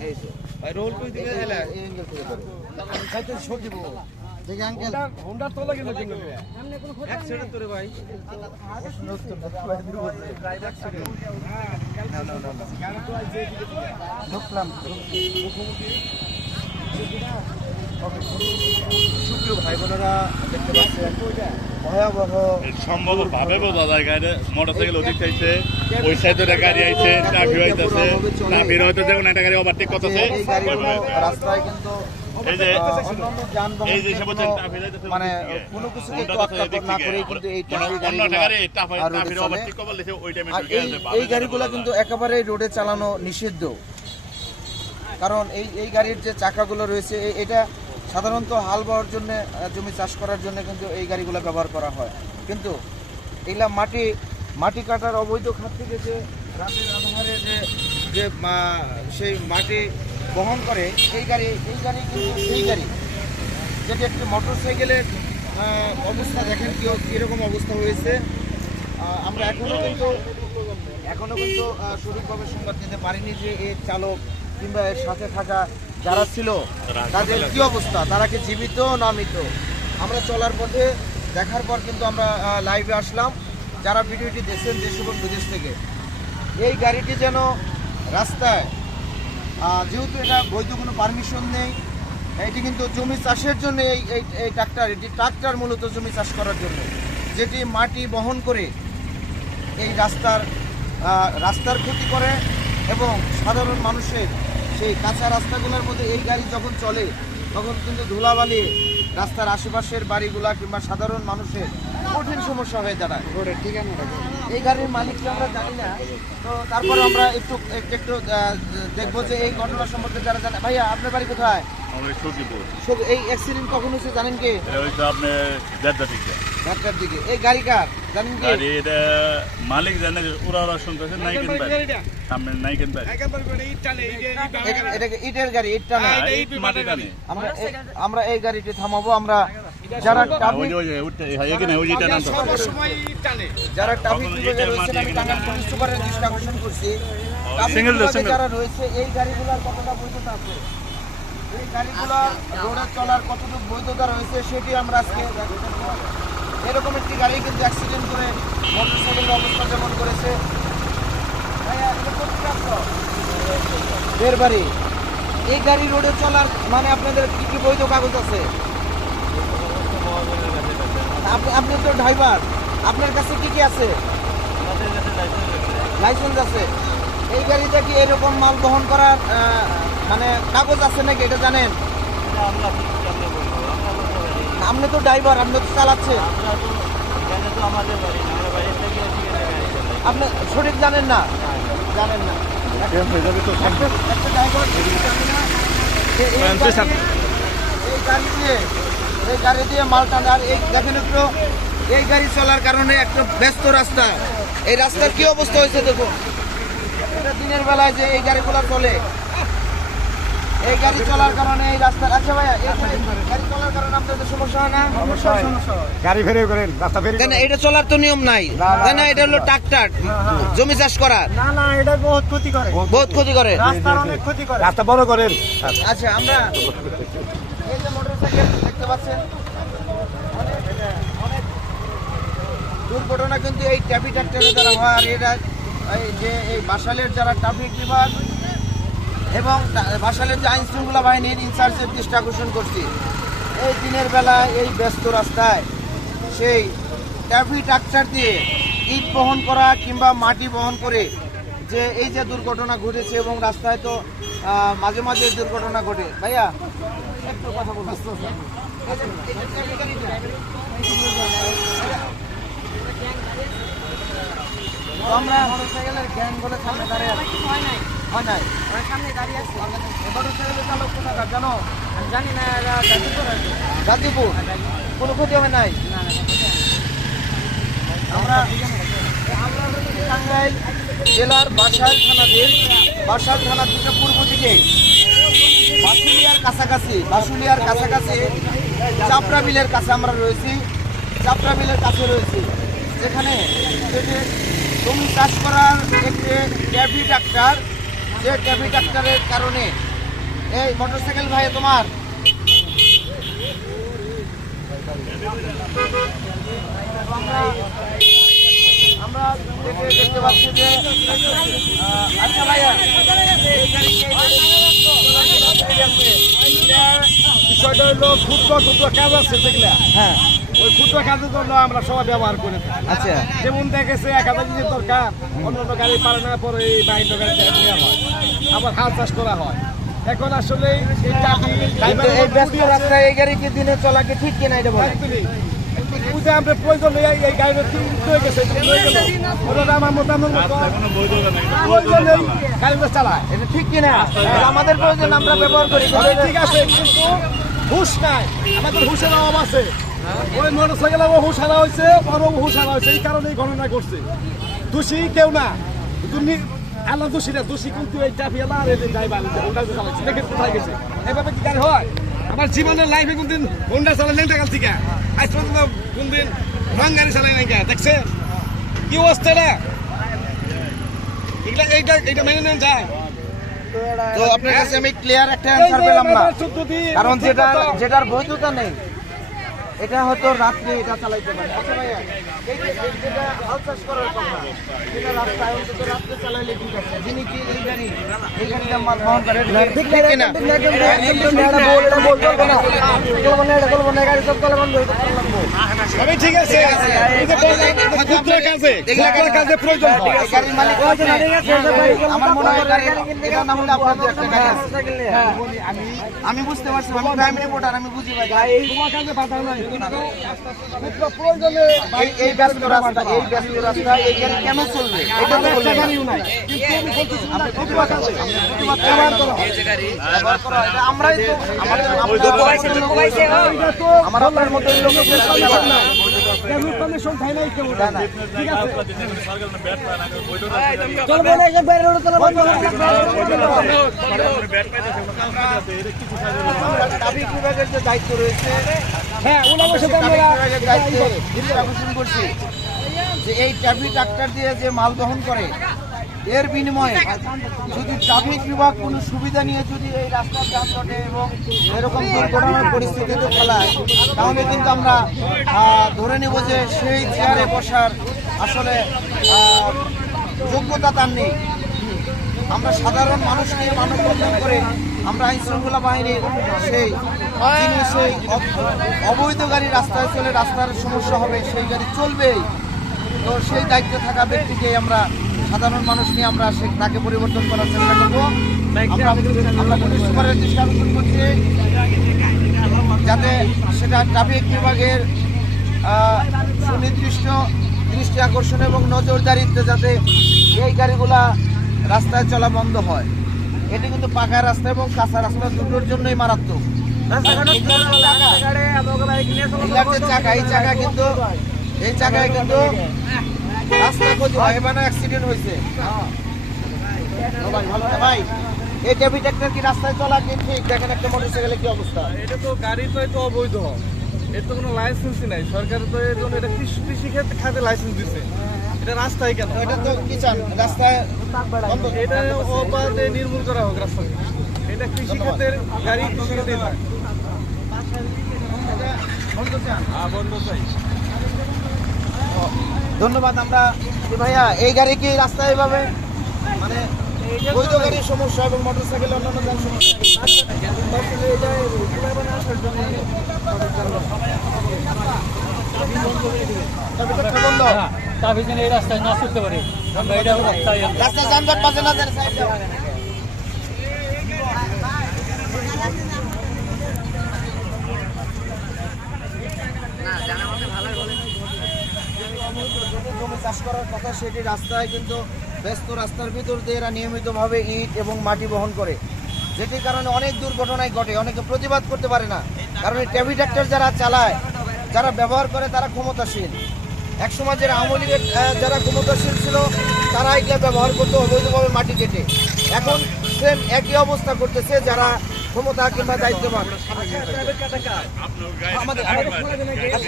এই তো ভাই রোল কই দিকে এলা। এই অ্যাঙ্গেল থেকে ধরো খাইতে সব দিব দেখি ঢুকলাম সুপ্রিয় ভাই বোনেরা দেখতে পাচ্ছেন ভয়াবহ সম্ভব ভাবে বোঝা যায় গাড়ি মোটরসাইকেল অধিক চাইছে ওই সাইডে গাড়ি আইছে ট্রাফিক হইতাছে ট্রাফিক হয়তো দেখুন একটা গাড়ি ওভারটেক করতেছে। এই গাড়িগুলো রাস্তায় কিন্তু এই যে এই সব কিন্তু মানে কোনো একটু না করে কিন্তু এই একটা এই গাড়িগুলো একেবারেই রোডে চালানো নিষিদ্ধ। কারণ এই এই গাড়ির যে চাকাগুলো রয়েছে এটা সাধারণত হাল বাওয়ার জন্য জমি চাষ করার জন্য কিন্তু এই গাড়িগুলো ব্যবহার করা হয়। কিন্তু এগুলা মাটি মাটি কাটার অবৈধ খাত থেকে যে রাতের আধারে যে যে সেই মাটি বহন করে, এই গাড়ি এই গাড়ি কিন্তু সেই গাড়ি। যেটি একটি মোটর সাইকেলের অবস্থা দেখেন কি, কীরকম অবস্থা হয়েছে আমরা এখনও কিন্তু এখনও কিন্তু সঠিকভাবে সংবাদ দিতে পারিনি যে এর চালক কিংবা এর সাথে থাকা যারা ছিল, তাদের কি অবস্থা? তারা কি জীবিত না মৃত? আমরা চলার পথে, দেখার পর কিন্তু আমরা লাইভে আসলাম। যারা ভিডিওটি দেখছেন দেশ এবং বিদেশ থেকে, এই গাড়িটি যেন রাস্তায় যেহেতু এটা বৈধ কোনো পারমিশন নেই, এটি কিন্তু জমি চাষের জন্য এই এই ট্রাক্টর এটি ট্রাক্টর মূলত জমি চাষ করার জন্য, যেটি মাটি বহন করে এই রাস্তার রাস্তার ক্ষতি করে এবং সাধারণ মানুষের সেই কাঁচা রাস্তাগুলোর মধ্যে এই গাড়ি যখন চলে তখন কিন্তু ধুলাবালি রাস্তার আশেপাশের বাড়িগুলা কিংবা সাধারণ মানুষের কঠিন সমস্যা হয়ে দাঁড়ায়। এই গাড়ির মালিককে আমরা জানি না তো তারপরে আমরা একটু একটু একটু দেখব যে এই ঘটনা সম্পর্কে যারা জানে। ভাইয়া আপনার বাড়ি কোথায়? এই অ্যাক্সিডেন্ট কখন হয়েছে জানেন কি? এটা দিকে। এই গাড়ি কার? জানেন কি? গাড়ি এটা মালিক জানে ওরা ওরা শুনতেছে নাই কিনবে সামনে এটাকে ইটের গাড়ি? ইটটা না টানে আমরা আমরা এই গাড়িটি থামাবো আমরা যারা ট্রাফিক হ্যাঁ ট্রাফিক বিভাগে আমি টাঙ্গাইল পুলিশ সুপারের দৃষ্টি আকর্ষণ করছি। যারা রয়েছে এই গাড়িগুলোর কতটা বৈধতা আছে? এই গাড়িগুলোর রোডে চলার কতটুকু বৈধতা রয়েছে সেটি আমরা আজকে দেখব। এরকম একটি গাড়ি কিন্তু অ্যাক্সিডেন্ট করে মোটরসাইকেলের অবস্থা যেমন করেছে। বেরবাড়ি এই গাড়ি রোডে চলার মানে আপনাদের কি কি বৈধ কাগজ আছে? আপনি তো ড্রাইভার আপনার কাছে কি কি আছে? লাইসেন্স আছে। এই গাড়িতে কি এরকম মাল বহন করার মানে কাগজ আছে নাকি? এটা জানেন? আপনি তো ড্রাইভার আপনি তো চালাচ্ছেন আপনি সঠিক জানেন না? জানেন না। না, এই গাড়ি- এই গাড়ি দিয়ে এই গাড়ি দিয়ে মাল টানে আর এই দেখেন একটু এই গাড়ি চলার কারণে একটা ব্যস্ত রাস্তা। এই রাস্তার কি অবস্থা হয়েছে দেখুন। এটা দিনের বেলায় যে এই গাড়িগুলো চলে এই গাড়ি চলার কারণে এই রাস্তা আচ্ছা ভাইয়া এই গাড়ি- চলার কারণে আপনাদের সমস্যা হয় না? গাড়ি ফেরে করেন রাস্তা ফেরে কেন এটা চলার তো নিয়ম নাই। তাই না এটা হলো ট্রাক্টর জমি চাষ করা। না না এটা বহুত ক্ষতি করে। বহুত ক্ষতি করে। রাস্তার অনেক ক্ষতি করে। রাস্তা বড় করেন। আচ্ছা আমরা এই যে মোটরসাইকেল দেখতে পাচ্ছেন দুর্ঘটনা কিন্তু এই ট্রাফিক ট্রাক্টরের দ্বারা হয়। আর এরা যে এই বাসালের যারা ট্রাফিক বিভাগ এবং বাসালের যে আইন শৃঙ্খলা বাহিনীর ইনচার্জের দৃষ্টি আকর্ষণ করছি, এই দিনের বেলা এই ব্যস্ত রাস্তায় সেই ট্রাফিক ট্রাক্টর দিয়ে ইট বহন করা কিংবা মাটি বহন করে যে এই যে দুর্ঘটনা ঘটেছে এবং রাস্তায় তো মাঝে মাঝে দুর্ঘটনা ঘটে। ভাইয়া, একটু কথা তো আমরা মোটরসাইকেলের গ্যাং বলে সামনে দাঁড়িয়ে হয় নাই? হয় নাই সামনে দাঁড়িয়ে আছে। মোটরসাইকেলের চালক কোথাকার জানো? আমি জানি না এরা গাজীপুর আছে গাজীপুর? কোনো ক্ষতি হবে নাই? না আমরা আমরা টাঙ্গাইল জেলার বাসাইল থানাধীন বাসাইল থানা থেকে পূর্ব দিকে। বাসুলিয়ার কাছাকাছি বাসুলিয়ার কাছাকাছি চাপড়া মিলের কাছে আমরা রয়েছি। চাপড়া মিলের কাছে রয়েছি। যেখানে জমি চাষ করার একটি ট্যাবি ডাক্তার যে ট্যাবি ডাক্তারের কারণে এই মোটরসাইকেল ভাই তোমার। আমরা আমরা দেখতে পাচ্ছি যে আচ্ছা ভাইয়া। বিষয়টা হলো ক্ষুদ্র ক্ষুদ্র কাজ আছে যেগুলা হ্যাঁ। ওই ক্ষুদ্র কাজের জন্য আমরা সবাই ব্যবহার করে থাকি। আচ্ছা। যেমন দেখেছে এক হাজার জিনিস দরকার অন্য অন্য গাড়ি পারে না পরে এই বাইন্ড গাড়ি নেওয়া হয়। আবার হাল চাষ করা হয়। এখন আসলে এই ব্যস্ত রাস্তায় এই গাড়ি কি দিনে চলা কি ঠিক কিনা এটা বলে বুঝে আমরা প্রয়োজন এই গাড়িটা হয়ে গেছে। ওটা আমার মোটামুটি মতো কোনো বৈধ নেই প্রয়োজন নেই। গাড়িটা চালায় এটা ঠিক কিনা? আমাদের প্রয়োজন আমরা ব্যবহার করি। ঠিক আছে কিন্তু হুশ নাই। আমাদের হুশের অভাব আছে। ওই মোটর সাইকেল হুশ হারা হয়েছে বড় হুশ হারা হয়েছে এই কারণে এই ঘটনা করছে। দোষী কেউ না। আল্লাহ দোষী না, দোষী কিন্তু এই ট্রাফিক আর এই ড্রাইভার হোন্ডা দেখে কোথায় গেছে। এভাবে কি গাড়ি হয়? আমার জীবনের লাইফে কোনদিন হোন্ডা চালালেন টাকার থেকে। আজ পর্যন্ত কোনদিন রং গাড়ি চালাই নাই দেখছে? কি অবস্থা এগুলা এইটা এইটা মেনে নেন যায়। তো আপনার কাছে আমি ক্লিয়ার একটা অ্যান্সার পেলাম না কারণ যেটা যেটার বৈধতা নেই এটা হয়তো রাত্রে এটা চালাইতে পারে আচ্ছা ভাইয়া এই যে- এই যেটা হাল চাষ করার কথা সেটা রাস্তায় অন্তত রাত্রে চালাইলে ঠিক আছে যিনি কি এই গাড়ি এই গাড়িটা মাল বহন করে এটা ঠিক ঠিক কিনা সবই ঠিক আছে ক্ষুদ্র কাজে ক্ষুদ্র কাজে প্রয়োজন হয়। আমার মনে হয়। হ্যাঁ, আমি বুঝতে পারছি আমি প্রাইম রিপোর্টার আমি বুঝি ভাই তোমার কাছে বাধা নাই কিন্তু ক্ষুদ্র প্রয়োজনে এই এই ব্যস্ত রাস্তা এই ব্যস্ত রাস্তা এই গাড়ি কেন চলবে এটা তো। গাড়িও নাই আমি আমরাই তো আমাদের আমরা- আমার আপনার মতো এই দায়িত্ব রয়েছে হ্যাঁ করছি যে এই ট্রাফিক ডাক্তার দিয়ে যে মাল বহন করে এর বিনিময়ে যদি ট্রাফিক বিভাগ কোনো সুবিধা নিয়ে যদি এই রাস্তার যানজটে এবং এরকম দুর্ঘটনার পরিস্থিতিতে ফেলায়, তাহলে কিন্তু আমরা ধরে নেব যে সেই চেয়ারে বসার আসলে যোগ্যতা তার নেই। আমরা সাধারণ মানুষ নিয়ে মানববন্ধন করে আমরা আইন শৃঙ্খলা বাহিনীর সেই সেই অবৈধ গাড়ি রাস্তায় চলে রাস্তার সমস্যা হবে, সেই গাড়ি চলবেই। তো সেই দায়িত্বে থাকা ব্যক্তিকে আমরা সাধারণ মানুষ নিয়ে আমরা তাকে পরিবর্তন করার চেষ্টা করব। আমরা পুলিশ সুপারের আকর্ষণ করছি। যাতে সেটা ট্রাফিক বিভাগের সুনির্দিষ্ট দৃষ্টি আকর্ষণ এবং নজরদারিতে যাতে এই গাড়িগুলা রাস্তায় চলা বন্ধ হয়। এটি কিন্তু পাকা রাস্তা এবং কাঁচা রাস্তা দুটোর জন্যই মারাত্মক। চাকা এই চাকা কিন্তু এই চাকায় কিন্তু রাস্তা ক্ষতি হয় এবার অ্যাক্সিডেন্ট হয়েছে ভাই, ভালো না ভাই এই ডেবি ট্রাক্টর কি রাস্তায় চলা কি ঠিক? দেখেন একটা মোটরসাইকেলে কি অবস্থা। এটা তো গাড়ি তো এটা অবৈধ। এর তো কোনো লাইসেন্সই নাই। সরকার তো এর জন্য এটা কৃষি কৃষি ক্ষেত্রে খাতে লাইসেন্স দিছে। এটা রাস্তায় কেন? এটা তো কি চান? রাস্তায় এটা অবাধে নির্মূল করা হোক রাস্তা থেকে। এটা কৃষি খাতের গাড়ি কৃষি খাতেই থাকে বন্ধ চান? হ্যাঁ বন্ধ চাই। ধন্যবাদ আমরা। ভাইয়া এই গাড়ি কি রাস্তায় এভাবে? মানে বৈধ গাড়ির সমস্যা এবং মোটরসাইকেল অন্যান্য যান সমস্যা? ট্রাফিকটা বন্ধ ট্রাফিক এই রাস্তায় না চলতে পারে। আমরা এটা রাস্তায় যানজট বাজে না যেন সাইড দাও। জমি করার সেটি রাস্তায় কিন্তু ব্যস্ত রাস্তার ভিতর দিয়ে এরা নিয়মিতভাবে ইট এবং মাটি বহন করে। যেটির কারণে অনেক দুর্ঘটনায় ঘটে। অনেকে প্রতিবাদ করতে পারে না। কারণ এই ট্যাবি ট্রাক্টর যারা চালায় যারা ব্যবহার করে তারা ক্ষমতাশীল। একসময় যারা আওয়ামী লীগের যারা ক্ষমতাশীল ছিল তারা এগুলো ব্যবহার করতো অবৈধভাবে মাটি কেটে। এখন সেম একই অবস্থা করতেছে যারা ক্ষমতা কিংবা দায়িত্ববান।